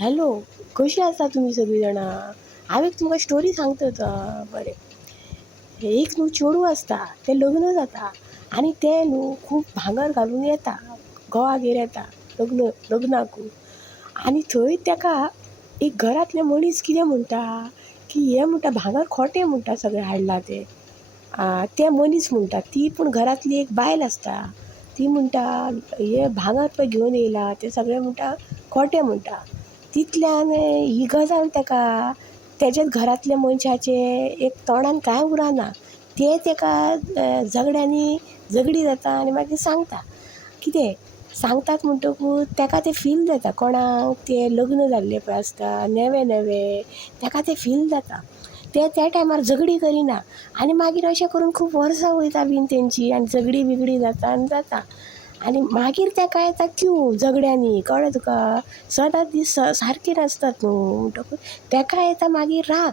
Hello, कशी आसा तुमी सगळीं जाणां? हांव एक तुमकां स्टोरी सांगता बरें. एक न्हू चेडूं आसता, तें लग्न जाता आनी तें न्हू खूब भांगर घालून येता, घोवागेर येता लग्नाकू. आनी थंय तेका एक घरांतले मनीस कितें म्हणटा की हें म्हणटा भांगर खोटें म्हणटा सगळें हाडलां तें. तें मनीस म्हणटा ती, पूण घरांतली एक बायल आसता ती म्हणटा हें भांगर पळय घेवन येयला तें सगळें म्हणटा खोटें म्हणटा. तितल्यान ही गजाल तेज्याच घरांतल्या मनशाचे एक तोंडान कांय उरना. तें तेका झगड्यांनी झगडी जाता आनी मागीर सांगता. कितें सांगतात म्हणटकूच तेका तें फील जाता, कोणाक तें लग्न जाल्लें पळय आसता नेवें नेवें तेका तें फील जाता. तें त्या टायमार झगडी करिना आनी मागीर अशें करून खूब वर्सां वयता बीन तेंची आनी झगडी बिगडी जाता आनी जाता. आनी मागीर तेका येता क्यू झगड्यांनी, कळ्ळें तुका. सदांच दीस सारके नासतात न्हू, म्हणटकूच तेका येता मागीर राग.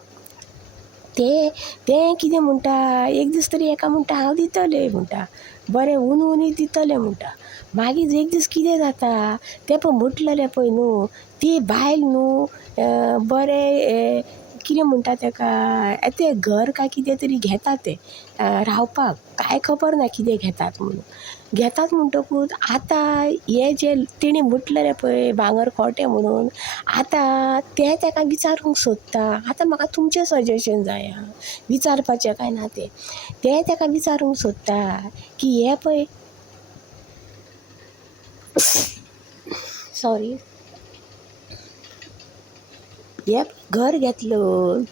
तें कितें म्हणटा, एक दीस तरी एका म्हणटा हांव दितलें म्हणटा, बरें उनी दितलें म्हणटा. मागीर एक दीस कितें जाता, तें पळय म्हटलेलें पळय न्हू, ती बायल न्हू बरें कितें म्हणटा तेका तें घर काय कितें तरी घेता तें रावपाक, कांय खबर ना कितें घेतात म्हणून. घेतात म्हणटकूच आतां हें जें तेणी म्हटलेलें पळय भांगर खोटें म्हणून, आतां तें तेका विचारूंक सोदता. आतां म्हाका तुमचें सजेशन जाय आं, विचारपाचें कांय ना तें तेका विचारूंक सोदता की हें पळय सॉरी हें घर घेतलं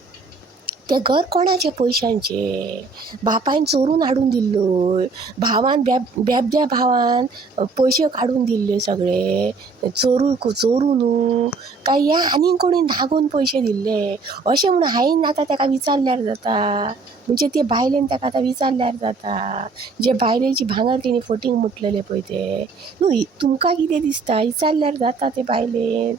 तें घर कोणाचें पयशांचें? बापायन चोरून हाडून दिल्लोय, भावान बेबद्या भावान पयशे काडून दिल्ले सगळे चोरून काय हे आनीक कोणी नागोन पयशे दिल्ले अशें म्हणून हायेन आतां तेका विचारल्यार जाता? म्हणजे ते बायलेन तेका आतां विचारल्यार जाता? जे बायलेची भांगर तेणी फटींग म्हटलेलें पळय तें न्हू, तुमकां कितें दिसता विचारल्यार जाता ते बायलेन?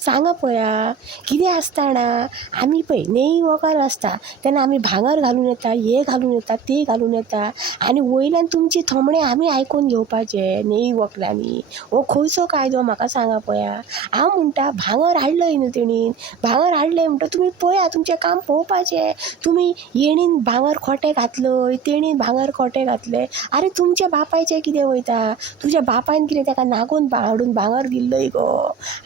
सांगा पळया. कितें आसता जाणा, आमी पळय नेई व्हंकार आसता तेन्ना आमी भांगर घालून येता, हें घालून येता, तें घालून येता आनी वयल्यान तुमचे थोमणे आमी आयकून घेवपाचे नेई व्हंकलांनी. हो खंयचो कायदो म्हाका सांगा पळया. हांव म्हणटा भांगर हाडलय न्हू तेणीन, भांगर हाडलय म्हणटा तुमी पळया, तुमचें काम पळोवपाचें. तुमी येणीन भांगर खोटें घातलय, तेणीन भांगर खोटें घातलें, आरे तुमच्या बापायचें कितें वयता? तुज्या बापायन कितें तेका नागोन हाडून भांगर दिल्लय गो?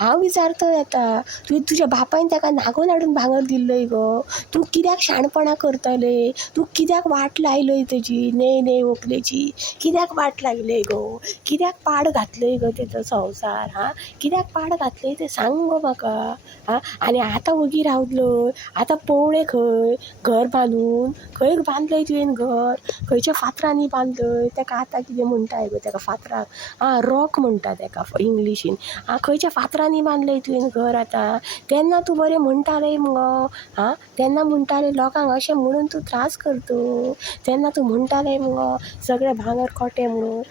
हांव विचारतय आतां, तुज्या बापायन तेका नागोन हाडून भांगर दिल्लय गो? तूं कित्याक शाणपणां करतलें? तूं कित्याक वाट लायलय तेजी नेय व्हंकलेची? कित्याक वाट लायलय गो? कित्याक पाड घातलय गो तेजो संवसार? कित्याक पाड घातलय तें सांग गो म्हाका. आनी आतां वगी रावलय, आतां पवळे खंय घर बांदून? खंय बांदलय तुवें घर? खंयच्या फातरांनी बांदलय? तेका आतां कितें म्हणटाय गो तेका फातराक? रॉक म्हणटा तेका इंग्लिशीन. खंयच्या फातरांनी बांदलय तुवें घर आतां? तेन्ना तूं बरें म्हणटालय मुगो. तेन्ना म्हणटालें लोकांक अशें म्हणून तूं त्रास करता? तेन्ना तूं म्हणटालें मुगो सगळें भांगर खोटें म्हणून?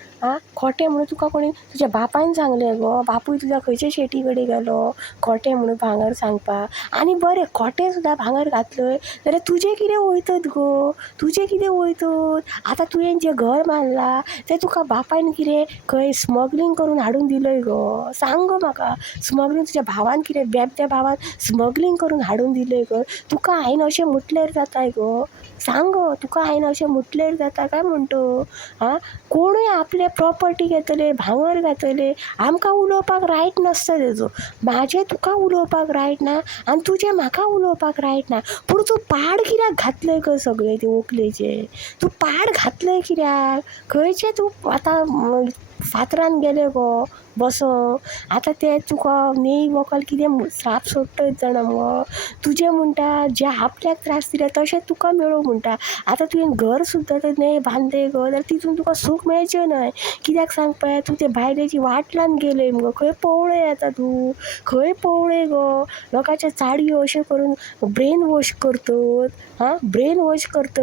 खोटें म्हणून तुका कोणी तुज्या बापायन सांगलें गो? बापूय तुज्या खंयचे शेटी कडेन गेलो खोटें म्हणून भांगर सांगपाक? आनी बरें खोटें सुद्दां भांगर घातलय जाल्यार तुजें कितें वयतत गो? तुजें कितें वयतत? आतां तुवें जें घर बांदलां तें तुका बापायन कितें खंय स्मगलींग करून हाडून दिलय गो? सांग गो म्हाका. स्मगलींग तुज्या भावान कितें बेबद्या भावान स्मगलींग करून हाडून दिलय गो? तुका हायेन अशें म्हटल्यार जाताय गो? सांग गो, तुका हायेन अशें म्हटल्यार जाता काय म्हणटो? कोणूय आपले प्रॉपर्टी घेतले, भांगर घातले, आमकां उलोवपाक रायट नासता तेजो. म्हाजें तुका उलोवपाक रायट ना आनी तुजें म्हाका उलोवपाक रायट ना. पूण तूं पाड कित्याक घातलय गो सगळें तें व्हंकलेचें? तूं पाड घातलय कित्याक? खंयचें तूं आतां फातरान गेलें गो बसोंक? आतां तें तुका नेई व्हंकल कितें श्राप सोडटत जाणा मुगो? तुजें म्हणटा जें आपल्याक त्रास दिले तशें तुका मेळूं म्हणटा. आतां तुवें घर सुद्दां तर नेय बांदलें गो जाल्यार तितून तुका सूख मेळचें न्हय. कित्याक सांग पळया, तूं ते बायलेची वाट लावन गेलय मुगो. खंय पवळय आतां तूं? खंय पवळय गो? लोकांच्या चाडयो अशें करून ब्रेन वॉश करतत. ब्रेन वॉश करतत.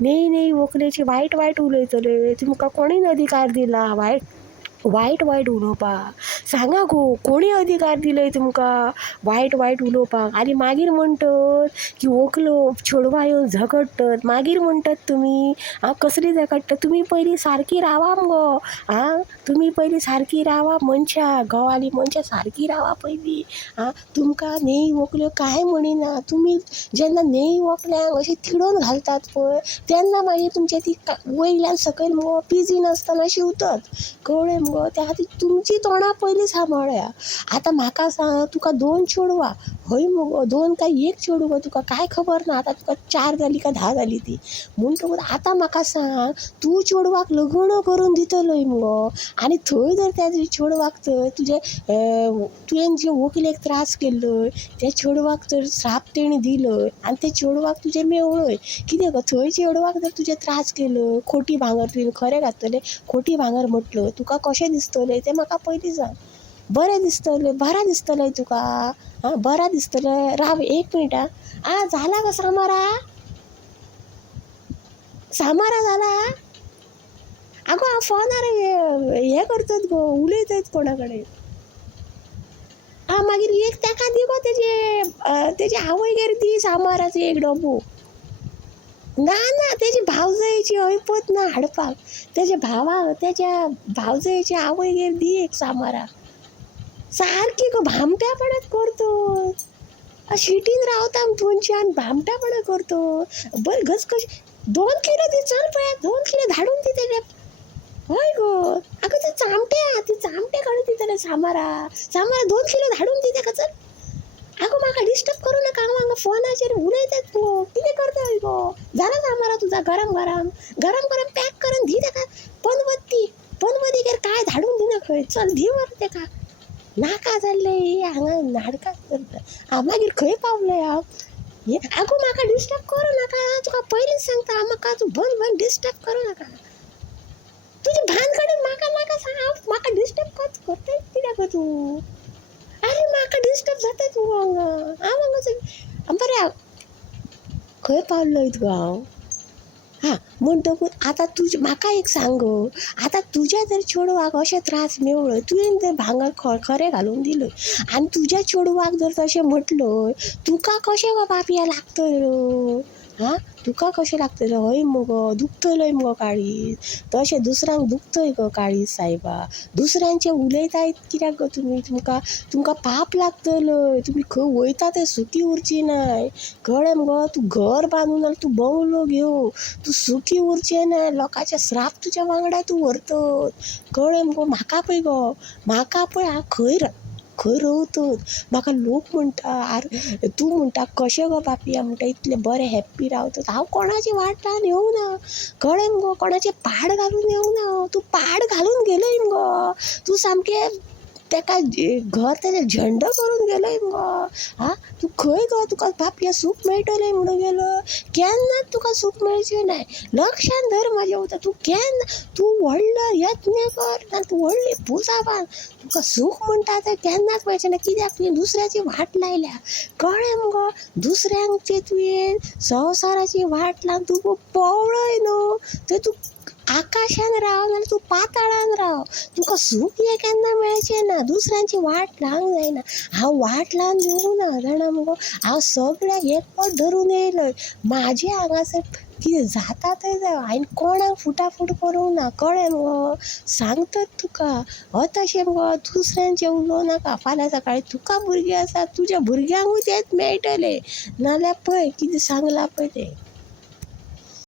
नेई व्हंकलेची वायट उलयतले. तुमकां कोणीन अधिकार दिला वायट वायट वायट उलोवपाक सांगा गो कोणी अधिकार दिलंय तुमकां वायट वायट उलोवपाक आनी मागीर म्हणटात की व्हंकलो चेडवां येवन झगडटात मागीर म्हणटात तुमी कसली झगडटा तुमी पयलीं सारकी रावा मगो तुमी पयलीं सारकी रावा मनशां घोवाली मनशां सारकी रावा पयलीं तुमकां न्हंय व्हंकल्यो कांय म्हणिना तुमी जेन्ना न्हंय व्हंकल्यांक अशें तिडोवन घालतात पळय तेन्ना मागीर तुमचें ती वयल्यान सकयल मगो पिजी नासतना शिंवतात कळ्ळें मगो त्या खातीर तुमची तोंडां पयलीं सांबाळया आतां म्हाका सांग तुका 2 चेडवां हय मगो 2 काय 1 चेडूं तुका कांय खबर ना आतां तुका 4 जालीं काय 10 जालीं ती म्हणटकूच आतां म्हाका सांग तूं चेडवाक लग्न करून दितलोय मगो आनी थंय जर त्या चेडवाक तर तुजें तुवें जे व्हंकलेक त्रास केल्लोय त्या चेडवाक तर श्राप तेणी दिलोय आनी त्या चेडवाक तुजें मेवळय कितें गो थंय चेडवाक जर तुजें त्रास केलो खोटी भांगर तुवें खरें घातलें खोटी भांगर म्हटलो तुका कशें दिसतलें तें म्हाका पयलीं सांग बरें दिसतलें बरा दिसतलें तुका बरा दिसतलें राव 1 मिनट जाला गो सामारा जाला आगो हांव फोनार हें करतात गो उलयतात कोणा कडेन मागीर एक ताका दी गो तेजे आवयगेर दी सामाराचो 1 डबो ना ना तेजी भावजयेची ऐपत ना हाडपाक तेज्या भावजयेची आवयगेर दी 1 सामारा सारकी गो भामट्यापणात करतो शिटीन रावता तुमची आनी भामट्यापणा करतो बरें घस कशी 2 किलो दी चल पळय 2 किलो धाडून दी तेजे हय गो आगो ती चामटे काडून दितले सामारा 2 किलो धाडून दी तेका चल आगो म्हाका डिस्टर्ब करूं नाका हांव फोनाचेर उलयतात गो कितें करता गो जाला सामारा तुजा गरम पॅक करून दी तेका पनवतीगेर काय धाडून दिना खंय चल दी वर तेका नाका जाल्लें हांगा नाटकां करता मागीर खंय पावलें हांव आगो म्हाका डिस्टर्ब करूं नाका तुका पयलींच सांगता म्हाका तूं बंद डिस्टर्ब करूं नाका तुजी भानगडीन म्हाका नाका सांग म्हाका डिस्टर्ब करता कित्याक गो तूं अरे म्हाका डिस्टर्ब जाता तूं हांव बरें खंय पावलोय तुका हांव म्हणटकूच आतां म्हाका एक सांग गो आतां तुज्या जर चेडवाक अशें त्रास मेवळय तुवें जर भांगर खरें घालून दिलय आनी तुज्या चेडवाक जर तशें म्हटलय तुका कशें गो बापया लागतलो तुका कशें लागतलें हय मगो दुखतलय मगो काळीज तशें दुसऱ्यांक दुखतय गो काळीज सायबा दुसऱ्यांचें उलयताय कित्याक गो तुमकां पाप लागतलय तुमी खंय वयता थंय सुखी उरची नाय कळ्ळें मगो तूं घर बांदून जाल्यार तूं बंगलो घेव तूं सुखी उरचें नाय लोकांचे श्राप तुज्या वांगडा तूं व्हरतत कळ्ळें मगो म्हाका पळय हांव खंय रावतत म्हाका लोक म्हणटा तूं म्हणटा कशें गो बापया म्हणटा इतलें बरें हॅप्पी रावतत हांव कोणाची वाट लावन येवं ना कळ्ळें मगो कोणाचें पाड घालून येवं ना तूं पाड घालून गेलय मगो तूं सामकें तेका घर तेजें झंड करून गेलय मगो तूं खंय गो तुका बापया सूख मेळटलें म्हणून गेलो केन्नाच तुका सूख मेळचें नाय लक्षान धर म्हाजें उतर तूं व्हडलो यत्न कर ना तूं व्हडली पुजा बांद तुका सूख म्हणटा तें केन्नाच मेळचें ना कित्याक तुवें दुसऱ्याची वाट लायल्या कळ्ळें मगो दुसऱ्यांचे तुवें संवसाराची वाट लावन तूं पवळय न्हू थंय तूं आकाशान राव नाल्यार तूं पाताळान राव तुका सूख हें केन्ना मेळचें ना दुसऱ्यांची वाट लावंक जायना हांव वाट लावन येवं ना जाणा मगो हांव सगळ्याक एकवट धरून येयलय म्हाजें हांगासर कितें जाता तें जावं हांवें कोणाक फुटाफूट करूंक ना कळ्ळें मगो सांगतात तुका तशें मगो दुसऱ्यांचें उलोवं नाका फाल्यां सकाळीं तुका भुरगीं आसा तुज्या भुरग्यांकूय तेंच मेळटलें नाल्यार पळय कितें सांगलां पळय तें